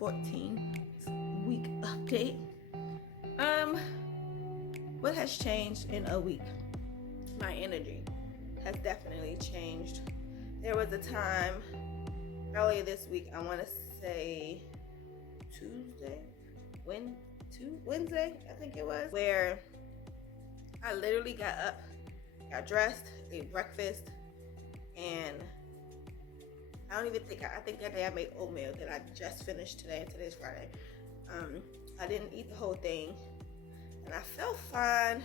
14-week update. What has changed in a week? My energy has definitely changed. There was a time earlier this week, I want to say Wednesday, I think it was, where I literally got up, got dressed, ate breakfast, and I think that day I made oatmeal that I just finished today. Today's Friday. I didn't eat the whole thing, and I felt fine,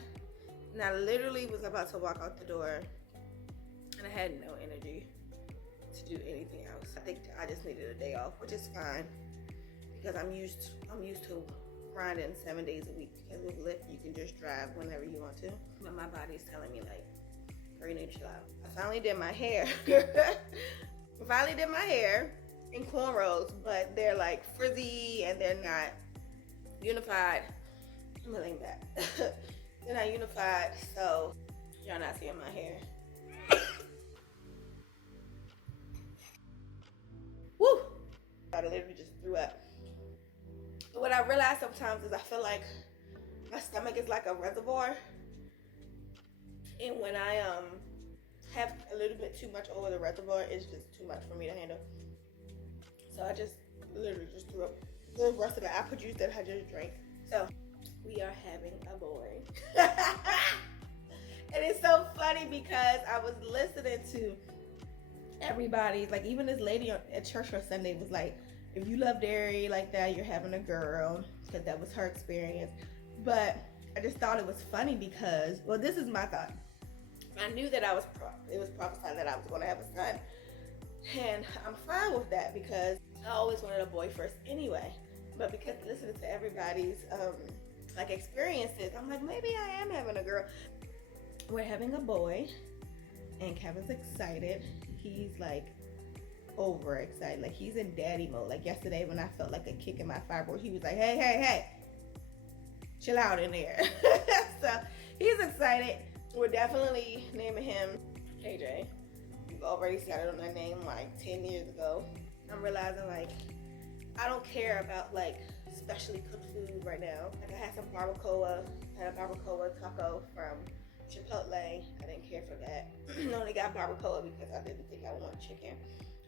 and I literally was about to walk out the door, and I had no energy to do anything else. I think I just needed a day off, which is fine, because I'm used to grinding 7 days a week, because with Lyft, you can just drive whenever you want to, but my body's telling me, like, girl, you need to chill out. I finally did my hair. In cornrows, but they're like frizzy and they're not unified. I'm gonna lean back. They're not unified, so y'all not seeing my hair. Woo! I literally just threw up. What I realize sometimes is I feel like my stomach is like a reservoir, and when I have a little bit too much over the reservoir, it's just too much for me to handle. So I just literally just threw up the rest of the apple juice that I just drank. So we are having a boy. And it's so funny because I was listening to everybody, like even this lady at church on Sunday was like, if you love dairy like that, you're having a girl, because that was her experience. But I just thought it was funny because, well, this is my thought. I knew that it was prophesied that I was going to have a son. And I'm fine with that because I always wanted a boy first anyway. But because listening to everybody's like experiences, I'm like, maybe I am having a girl. We're having a boy, and Kevin's excited. He's like over excited. Like he's in daddy mode. Like yesterday when I felt like a kick in my fibroid, he was like, hey, chill out in there. So he's excited. We're definitely naming him KJ. We've already started on that name like 10 years ago. I'm realizing like I don't care about like specially cooked food right now. Like I had some barbacoa. I had a barbacoa taco from Chipotle. I didn't care for that. I only got barbacoa because I didn't think I wanted chicken,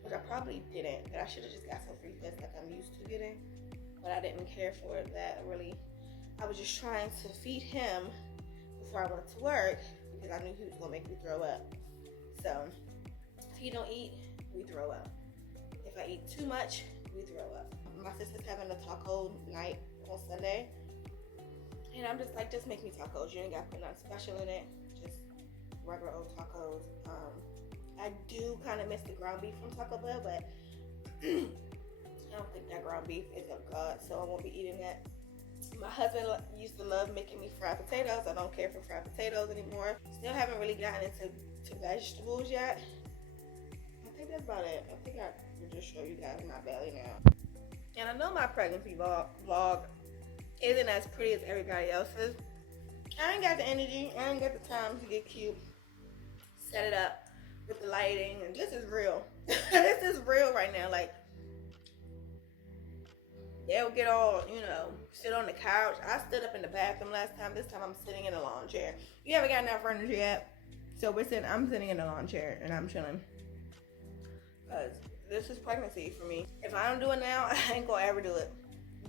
which I probably didn't. But I should have just got some free fish like I'm used to getting. But I didn't care for that really. I was just trying to feed him before I went to work because I knew he was gonna make me throw up. So if he don't eat, we throw up. If I eat too much, we throw up. My sister's having a taco night on Sunday, and I'm just like, just make me tacos. You ain't got to put nothing special in it. Just regular old tacos. I do kind of miss the ground beef from Taco Bell, but I don't think that ground beef is of God, so I won't be eating that. My husband used to love making me fried potatoes. I don't care for fried potatoes anymore. Still haven't really gotten into vegetables yet. I think that's about it. I think I can just show you guys my belly now. And I know my pregnancy vlog isn't as pretty as everybody else's. I ain't got the energy. I ain't got the time to get cute. Set it up with the lighting. And this is real. This is real right now. Like, they'll get all, sit on the couch. I stood up in the bathroom last time. This time I'm sitting in a lawn chair. You haven't got enough furniture yet. So I'm sitting in a lawn chair and I'm chilling. Because this is pregnancy for me. If I don't do it now, I ain't gonna ever do it.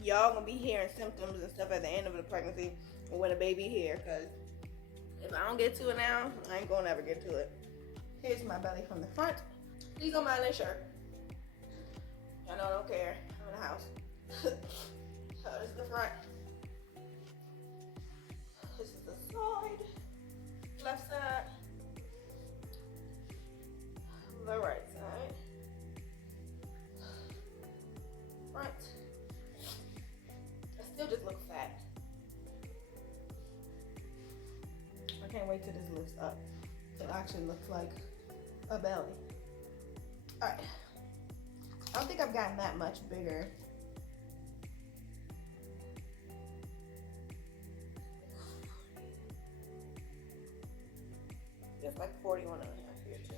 Y'all gonna be hearing symptoms and stuff at the end of the pregnancy or when the baby here. Because if I don't get to it now, I ain't gonna ever get to it. Here's my belly from the front. Please don't mind this shirt. I know I don't care. I'm in the house. So this is the front. This is the side. Left side. The right side. Front. I still just look fat. I can't wait till this lifts up. It actually looks like a belly. Alright. I don't think I've gotten that much bigger. It's like 41 and a half here too.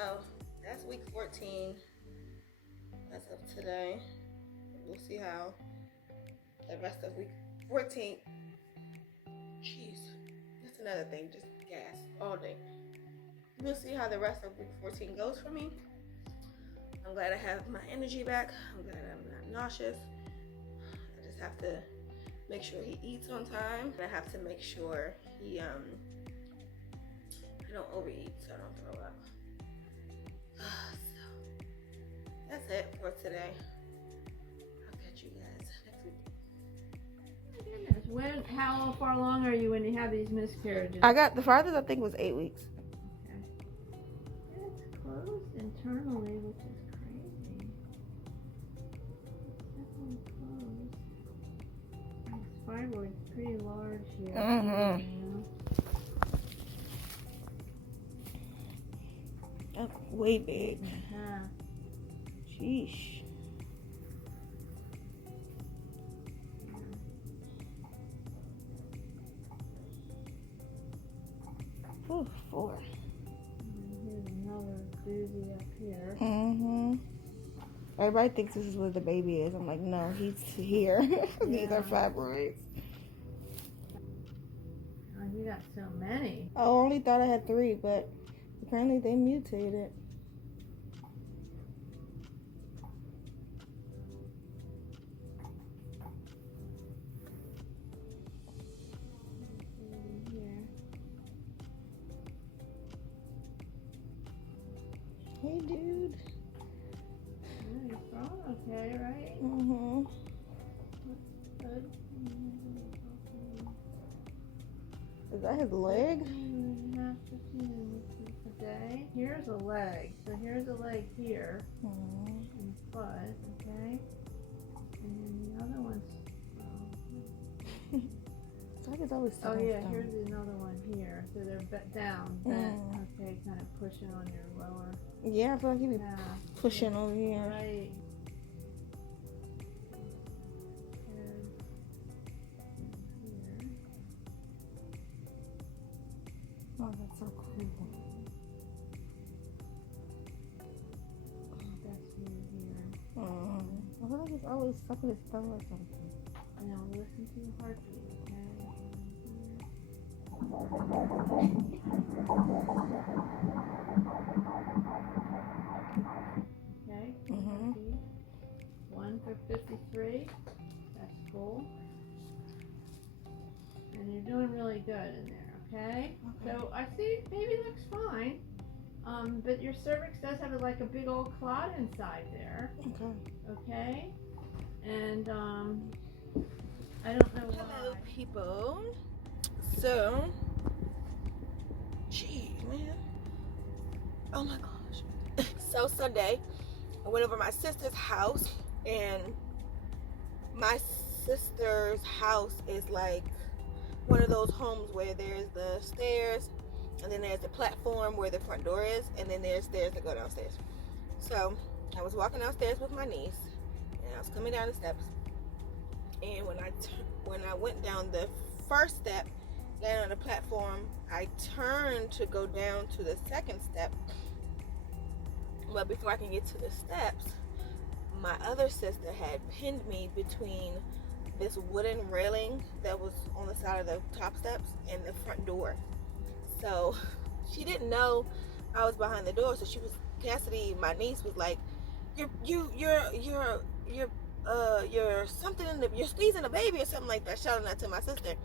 So that's week 14 as of today. We'll see how the rest of week 14. Jeez, that's another thing, just gas all day. We'll see how the rest of week 14 goes for me. I'm glad I have my energy back. I'm glad I'm not nauseous. I just have to make sure he eats on time. I have to make sure he I don't overeat so I don't throw up. So that's it for today. I'll catch you guys next week. Goodness. How far along are you when you have these miscarriages? I got the farthest I think was 8 weeks. Okay. It's closed internally, which is crazy. It's definitely closed. This fibroid's pretty large here. Mm-hmm. You know? That's way big. Yeah. Sheesh. Ooh, 4. And here's another doozy up here. Mm-hmm. Everybody thinks this is where the baby is. I'm like, no, he's here. These are fibroids. Oh, you got so many. I only thought I had 3, but apparently they mutated. Hey, dude. Yeah, you're growing okay, right? Mm-hmm. Good. Is that his leg? 15 a day. Here's a leg. So here's a leg here. Mm. And foot, okay? And then the other one's... I think it's always Oh sitting yeah, down. here's another one here. So they're down, bent, okay, kind of pushing on your lower. Yeah, I feel like he be Yeah. pushing over here. Right. Oh, that's so cool. That's you here. I feel like it's always stuck in his thumb or something. Now listen to your heartbeat, okay? Okay. Mm-hmm. 1 for 53. That's cool. And you're doing really good in there, okay? So I see baby looks fine. But your cervix does have like a big old clot inside there. Okay. Okay? And I don't know why. Hello, people. So, gee, man. Oh my gosh. So Sunday, I went over to my sister's house, and my sister's house is like one of those homes where there's the stairs, and then there's the platform where the front door is, and then there's stairs that go downstairs. So I was walking downstairs with my niece, and I was coming down the steps, and when I went down the first step, down on the platform, I turned to go down to the second step. But before I can get to the steps, my other sister had pinned me between this wooden railing that was on the side of the top steps and the front door. So she didn't know I was behind the door. So Cassidy, my niece, was like, you're something you're squeezing a baby or something like that, shouting that to my sister.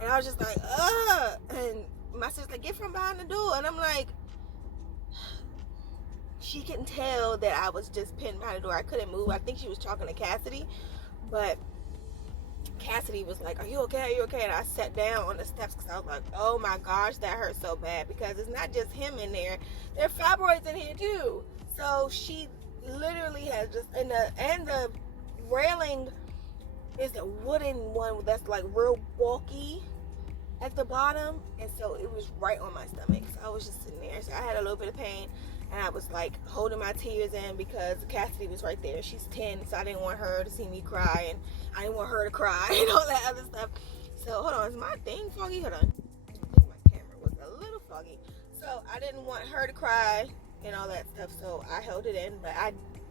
And I was just like, and my sister's like, get from behind the door. And I'm like, she couldn't tell that I was just pinned behind the door. I couldn't move. I think she was talking to Cassidy, but Cassidy was like, are you okay? Are you okay? And I sat down on the steps because I was like, oh my gosh, that hurt so bad, because it's not just him in there. There are fibroids in here too. So she literally has just, and the railing is a wooden one that's like real bulky at the bottom, and so it was right on my stomach. So I was just sitting there. So I had a little bit of pain, and I was like holding my tears in because Cassidy was right there. She's 10, so I didn't want her to see me cry, and I didn't want her to cry and all that other stuff. So hold on, is my thing foggy? Hold on. I think my camera was a little foggy. So I didn't want her to cry, and all that stuff. So I held it in, but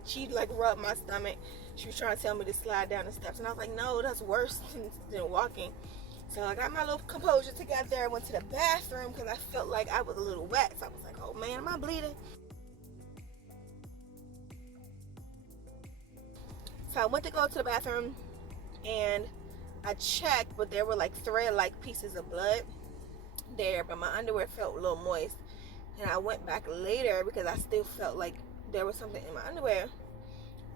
she like rubbed my stomach. She was trying to tell me to slide down the steps, and I was like, no, that's worse than walking. So I got my little composure together. I went to the bathroom because I felt like I was a little wet. So I was like, oh man, am I bleeding? So I went to go to the bathroom and I checked, but there were like thread-like pieces of blood there, but my underwear felt a little moist. And I went back later because I still felt like there was something in my underwear,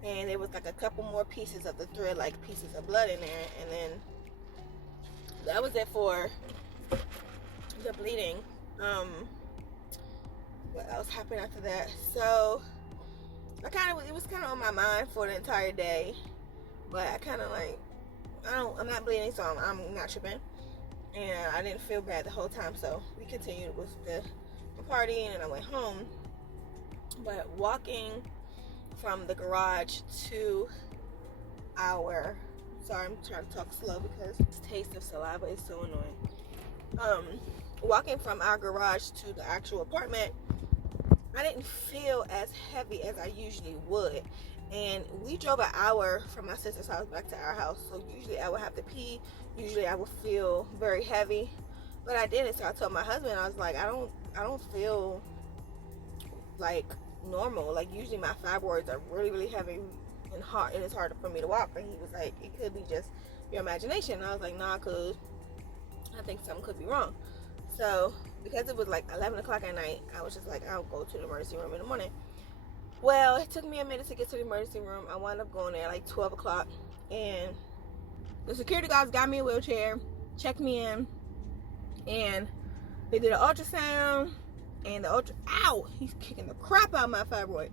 and it was like a couple more pieces of the thread-like pieces of blood in there, and then that was it for the bleeding. What else happened after that? So it was kind of on my mind for the entire day, but I kind of like, I'm not bleeding, so I'm not tripping, and I didn't feel bad the whole time. So we continued with the partying, and I went home. But walking from the garage to our, sorry, I'm trying to talk slow because this taste of saliva is so annoying. Walking from our garage to the actual apartment, I didn't feel as heavy as I usually would. And we drove an hour from my sister's house back to our house. So usually I would have to pee. Usually I would feel very heavy, but I didn't. So I told my husband, I was like, I don't feel like normal. Like usually my fibroids are really, really heavy and hard, and it's hard for me to walk. And he was like, it could be just your imagination. And I was like, nah, cause I think something could be wrong. So because it was like 11 o'clock at night, I was just like, I'll go to the emergency room in the morning. Well, it took me a minute to get to the emergency room. I wound up going there like 12 o'clock, and the security guards got me a wheelchair, checked me in, and they did an ultrasound, and ow, he's kicking the crap out of my fibroid.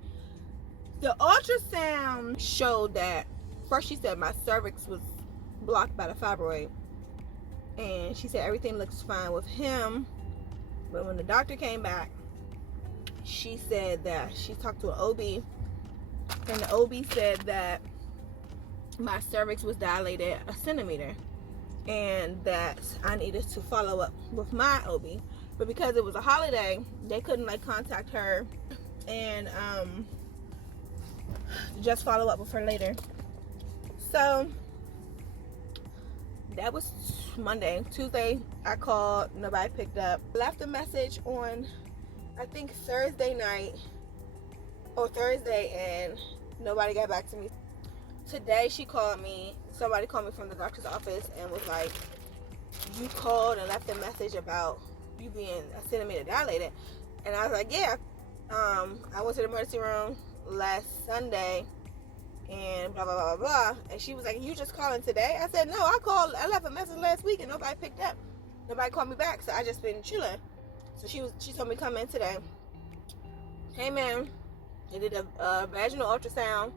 The ultrasound showed that, first she said my cervix was blocked by the fibroid, and she said everything looks fine with him. But when the doctor came back, she said that she talked to an OB, and the OB said that my cervix was dilated a centimeter, and that I needed to follow up with my OB. But because it was a holiday, they couldn't like contact her and just follow up with her later. So that was Monday. Tuesday I called, nobody picked up. Left a message on I think Thursday night or Thursday, and nobody got back to me. Today she called me, somebody called me from the doctor's office and was like, you called and left a message about you being a centimeter dilated. And I was like, yeah. I went to the emergency room last Sunday and blah blah blah blah blah. And she was like, you just calling today? I said, no, I left a message last week and nobody picked up. Nobody called me back, so I just been chilling. So she told me to come in today. Came in, they did a vaginal ultrasound,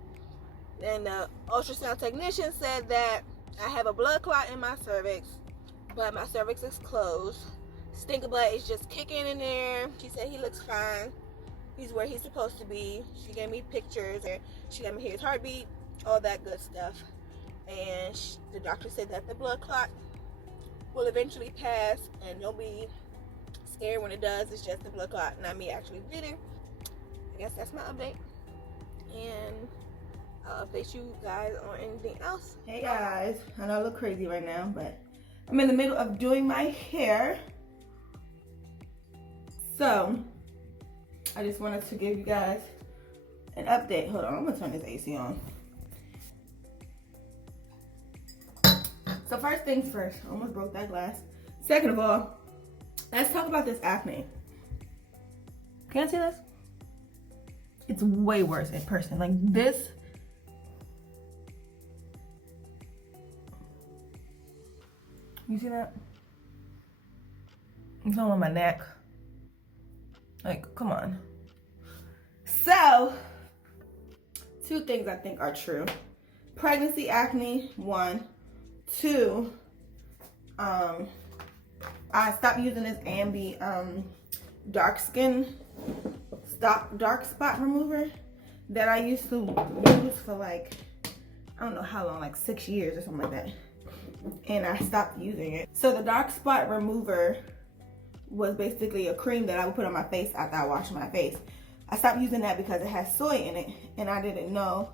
and the ultrasound technician said that I have a blood clot in my cervix, but my cervix is closed. Stinker butt is just kicking in there. She said he looks fine. He's where he's supposed to be. She gave me pictures, and she got me his heartbeat, all that good stuff. And the doctor said that the blood clot will eventually pass, and don't be scared when it does. It's just the blood clot, not me actually bleeding. I guess that's my update, and I'll update you guys on anything else. Hey guys, I know I look crazy right now, but I'm in the middle of doing my hair. So I just wanted to give you guys an update. Hold on, I'm gonna turn this AC on. So first things first, I almost broke that glass. Second of all, let's talk about this acne. Can I see this? It's way worse in person. Like this. You see that? It's all on my neck. Like, come on. So, two things I think are true. Pregnancy acne, 1. 2, I stopped using this Ambi dark spot remover that I used to use for like, I don't know how long, like 6 years or something like that. And I stopped using it. So the dark spot remover was basically a cream that I would put on my face after I washed my face. I stopped using that because it has soy in it, and I didn't know.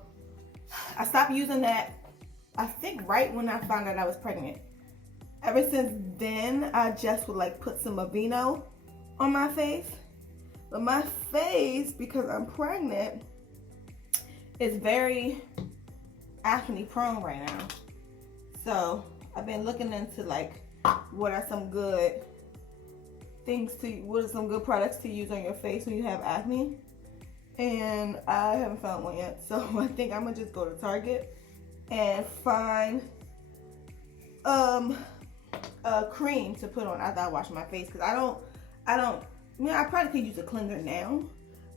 I stopped using that, I think, right when I found out I was pregnant. Ever since then, I just would like put some Aveeno on my face. But my face, because I'm pregnant, is very acne prone right now. So I've been looking into like what are some good products to use on your face when you have acne. And I haven't found one yet. So I think I'm gonna just go to Target and find a cream to put on after I wash my face. Cause I probably could use a cleanser now,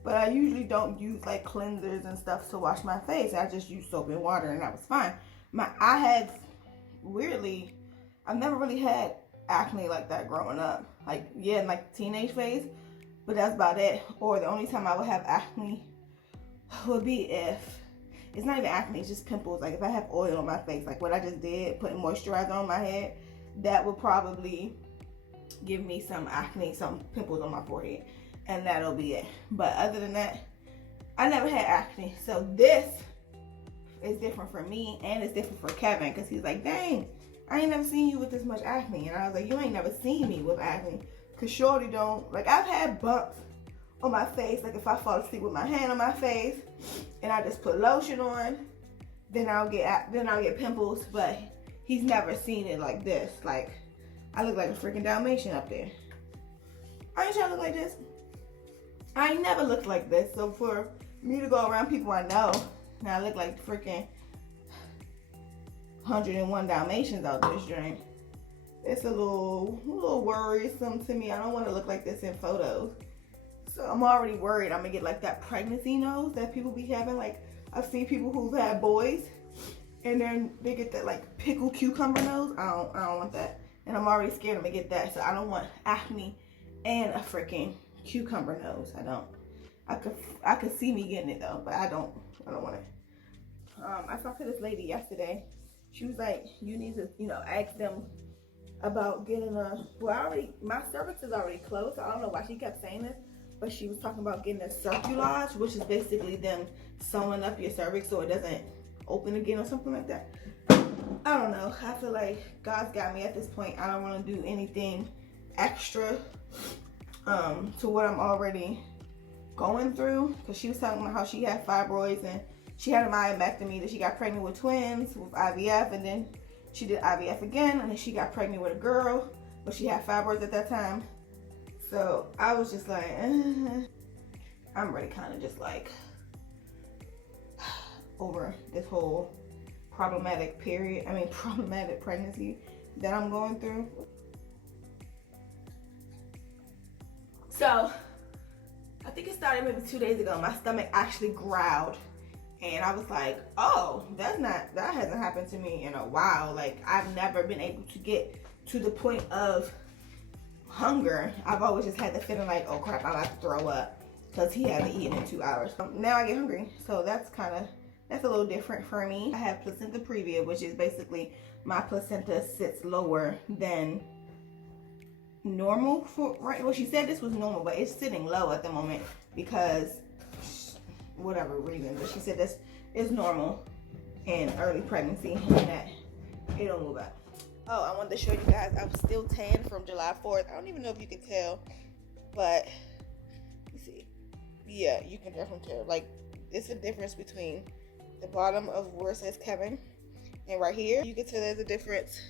but I usually don't use like cleansers and stuff to wash my face. I just use soap and water, and that was fine. I've never really had acne like that growing up. Like, yeah, in like teenage phase, but that's about it. Or the only time I would have acne would be if, it's not even acne, it's just pimples. Like if I have oil on my face, like what I just did, putting moisturizer on my head, that would probably give me some acne, some pimples on my forehead, and that'll be it. But other than that, I never had acne. So this is different for me, and it's different for Kevin, because he's like, dang, I ain't never seen you with this much acne. And I was like, you ain't never seen me with acne, because shorty don't, like, I've had bumps on my face, like if I fall asleep with my hand on my face and I just put lotion on, then I'll get pimples. But he's never seen it like this. Like, I look like a freaking Dalmatian up there. I ain't trying to look like this. I ain't never looked like this. So for me to go around people I know, and I look like freaking 101 Dalmatians out this drink, it's a little worrisome to me. I don't want to look like this in photos. So I'm already worried I'm gonna get like that pregnancy nose that people be having. Like, I've seen people who've had boys and then they get that like pickle cucumber nose. I don't want that. And I'm already scared I'm gonna get that. So I don't want acne and a freaking cucumber nose. I could see me getting it though, but I don't want it. I talked to this lady yesterday. She was like, you need to, ask them about getting my cervix is already closed. So I don't know why she kept saying this, but she was talking about getting a circulage, which is basically them sewing up your cervix so it doesn't open again or something like that. I don't know. I feel like God's got me at this point. I don't want to do anything extra to what I'm already going through. Because she was talking about how she had fibroids and she had a myomectomy, that she got pregnant with twins with IVF, and then she did IVF again, and then she got pregnant with a girl, but she had fibroids at that time. So I was just like, I'm ready, kind of just like over this whole problematic pregnancy that I'm going through. So I think it started maybe 2 days ago. My stomach actually growled, and I was like, oh, that hasn't happened to me in a while. Like, I've never been able to get to the point of hunger. I've always just had the feeling like, oh crap, I'm about to throw up, because he hasn't eaten in 2 hours. Now I get hungry, so that's a little different for me. I have placenta previa, which is basically my placenta sits lower than normal for, right? Well, she said this was normal, but it's sitting low at the moment because whatever reason. But she said this is normal in early pregnancy and that it'll move up. Oh, I wanted to show you guys, I'm still tan from July 4th. I don't even know if you can tell, but you see, yeah, you can definitely tell. Like, it's a difference between the bottom of where it says Kevin and right here. You can tell there's a difference.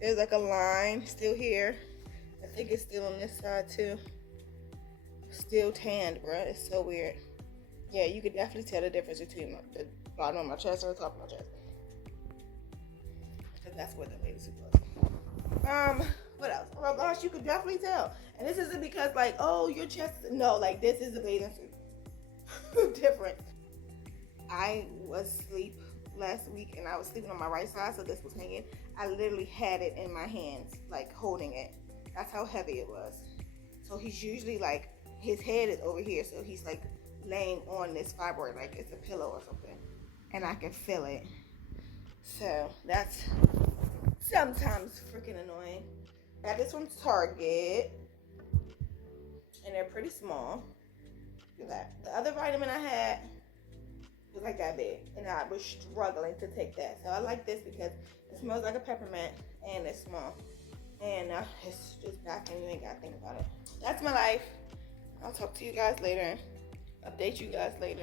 There's like a line still here. I think it's still on this side too. Still tanned, bruh. It's so weird. Yeah, you could definitely tell the difference between the bottom of my chest and the top of my chest. Because that's where the baby suit was. What else? Oh gosh, you could definitely tell. And this isn't because like, oh, your chest. No, like this is a bathing suit. Different. I was asleep last week and I was sleeping on my right side, so this was hanging. I literally had it in my hands, like holding it. That's how heavy it was. So he's usually like, his head is over here, so he's like laying on this fibroid like it's a pillow or something, and I can feel it. So that's sometimes freaking annoying. Got this from Target, and they're pretty small. Look at that. The other vitamin I had was like that big, and I was struggling to take that. So I like this because it smells like a peppermint and it's small. And it's just back and you ain't gotta think about it. That's my life. I'll talk to you guys later. Update you guys later.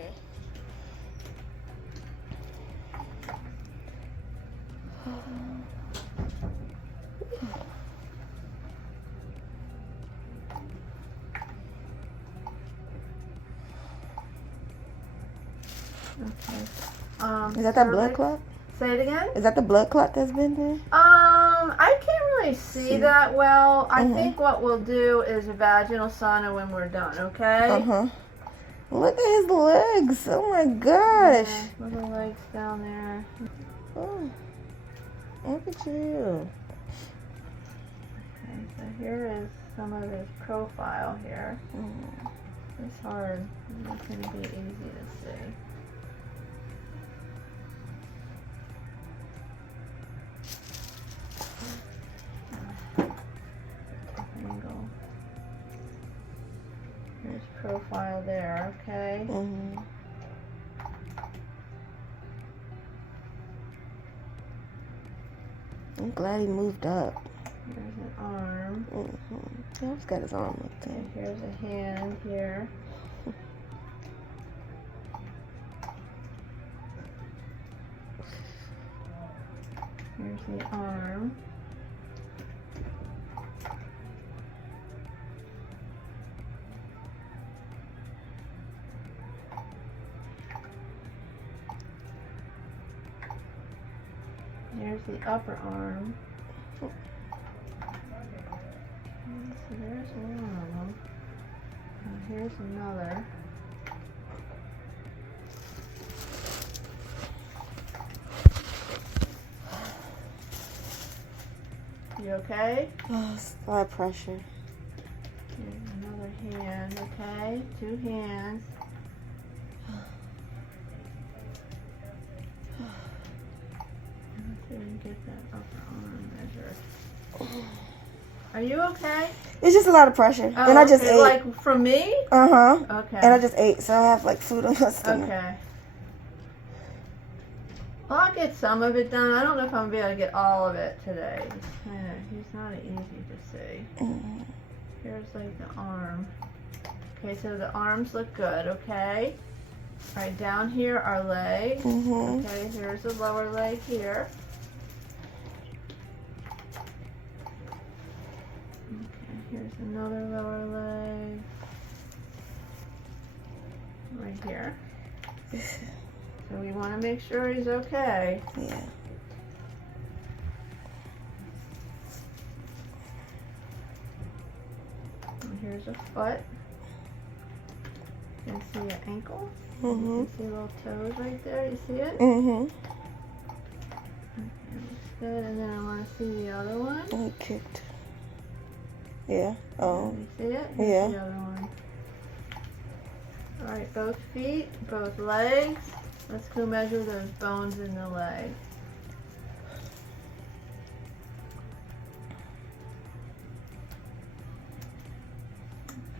Okay. Is that that blood clot? Say it again? Is that the blood clot that's been there? I can't really see that well. I think what we'll do is a vaginal sauna when we're done, okay? Uh-huh. Look at his legs. Oh my gosh. Yeah, little legs down there. Oh, look at you. Okay, so here is some of his profile here. It's hard. It's not going to be easy to see. Angle. Here's profile there, okay? I'm glad he moved up. There's an arm. He always got his arm up there. Okay, here's a hand here. Here's the arm. Here's the upper arm. So there's one of them. Here's another. You okay? Oh, it's a lot of pressure. Here's another hand, okay? 2 hands. Let's see if we can get that upper arm measured. Are you okay? It's just a lot of pressure. Oh, and I just okay. ate. Like from me? Uh-huh. Okay. And I just ate, so I have like food on my stomach. Okay. Well, I'll get some of it done. I don't know if I'm gonna be able to get all of it today. He's not easy to see. Here's like the arm. Okay, so the arms look good, okay? Alright, down here are legs. Okay, here's the lower leg here. Okay, here's another lower leg. Right here. So we want to make sure he's okay. Yeah. And here's a foot. You can see an ankle. You can see little toes right there. You see it? Okay, looks good. And then I want to see the other one. He kicked. Yeah. Oh. You see it? Yeah. Here's the other one. Alright, both feet, both legs. Let's go measure those bones in the leg.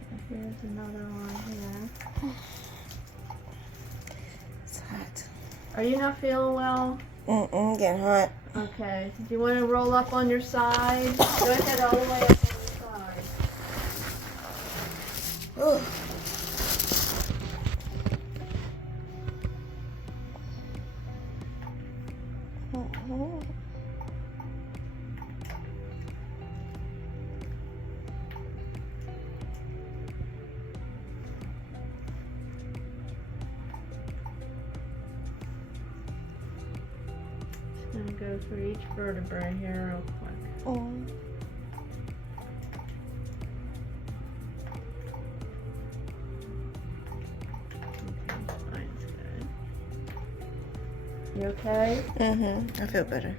Okay, here's another one here. It's hot. Are you not feeling well? Getting hot. Okay. Do you want to roll up on your side? Go ahead all the way up on your side. Just gonna go through each vertebrae here real quick. Okay, spine's good. You okay? I feel better.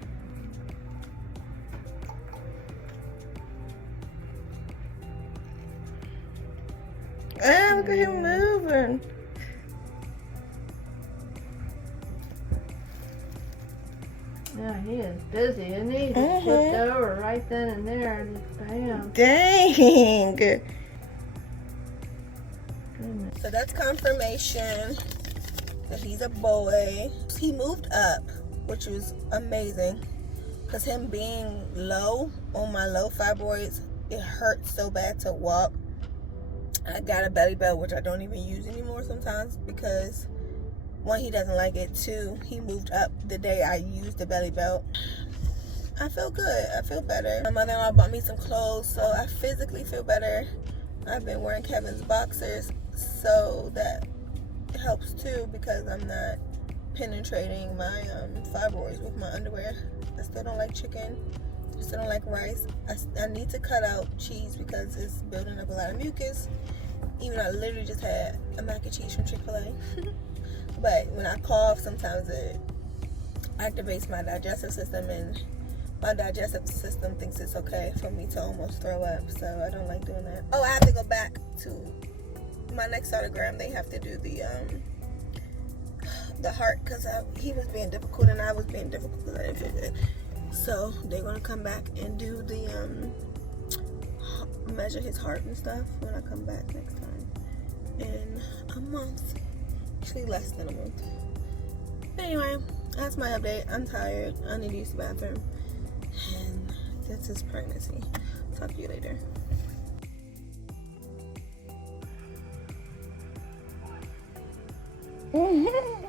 Ah, look at him moving. Yeah, he is busy, isn't he? He just flipped over right then and there and just bam. Dang. Goodness. So that's confirmation that he's a boy. He moved up, which was amazing. Because him being low, on my low fibroids, it hurts so bad to walk. I got a belly belt, which I don't even use anymore sometimes because, one, he doesn't like it. Two, he moved up the day I used the belly belt. I feel good. I feel better. My mother-in-law bought me some clothes, so I physically feel better. I've been wearing Kevin's boxers, so that helps too because I'm not penetrating my fibroids with my underwear. I still don't like chicken. I still don't like rice. I need to cut out cheese because it's building up a lot of mucus. Even though I literally just had a mac and cheese from Chick-fil-A. But when I cough, sometimes it activates my digestive system, and my digestive system thinks it's okay for me to almost throw up. So I don't like doing that. Oh, I have to go back to my next sonogram. They have to do the heart because he was being difficult and I was being difficult because I didn't feel good. So they're gonna come back and do the measure his heart and stuff when I come back next time in a month. Actually less than a month. Anyway, that's my update. I'm tired. I need to use the bathroom. And this is pregnancy. Talk to you later. Mm-hmm.